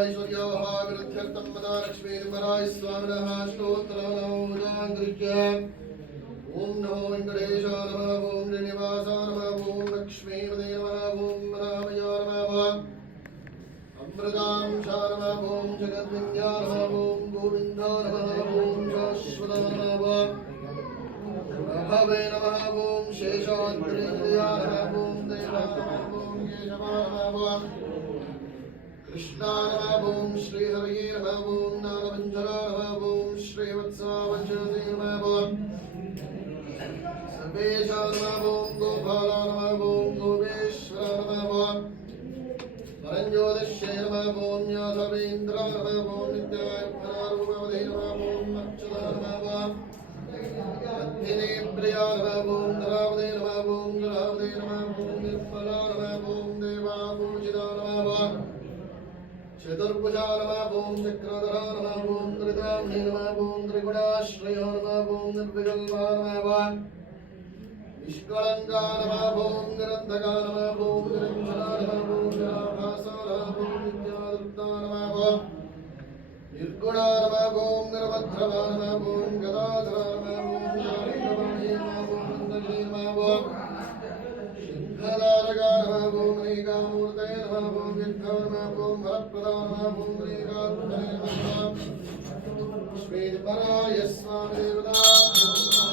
ऐश्वर्याः विरुद्ध्यर्थं मदा लक्ष्मीर्मराय स्वामिनः स्तोत्रनामोदाङ्गृह्य ॐ नमो वेङ्कटेशाय नमः ॐ श्रीनिवासाय नमः ॐ लक्ष्मीपते नमः ॐ रामयाय नमः अमृतांशाय नमः ॐ जगद्विन्द्याय नमः ॐ गोविन्दाय नमः ॐ शाश्वताय नमः प्रभवे नमः ॐ शेषाद्रिन्द्रियाय नमः ॐ देवाय नमः ॐ केशवाय नमः कृष्णाय नमः ॐ श्रीहरये नमः ॐ नारवञ्जनाय नमः ॐ श्रीवत्सावञ्जने नमः सर्वेशाय नमः ॐ गोपालाय नमः ॐ गोपेश्वराय नमः परञ्ज्योतिष्ये नमः ॐ यादवेन्द्राय नमः ॐ नित्याय फलारूपवदे नमः ॐ अच्युताय नमः प्रियाय नमः ॐ धरावदे नमः ॐ जलावदे नमः ॐ निर्मलाय नमः ॐ देवापूजिताय नमः चतुर्भुजाय नमः ॐ चक्रधराय नमः ॐ त्रिदाम्ने नमः ॐ त्रिगुणाश्रयाय नमः ॐ निर्विकल्पाय नमः निष्कलङ्काय नमः ॐ निरन्धकाय नमः ॐ निरञ्जनाय नमः ॐ निराभासाय नमः ॐ नित्यादृताय नमः निर्गुणाय नमः ॐ निर्मध्रवाय नमः ॐ गदाधराय नमः ॐ जालिकवाणे नमः ॐ नन्दने नमः सिंहदारकाय नमः ॐ अनेकामूर्तये नमः ॐ विद्धाय नमः ॐ वरप्रदाय नमः ॐ अनेकात्मने नमः श्रीपराय स्वामिदेवता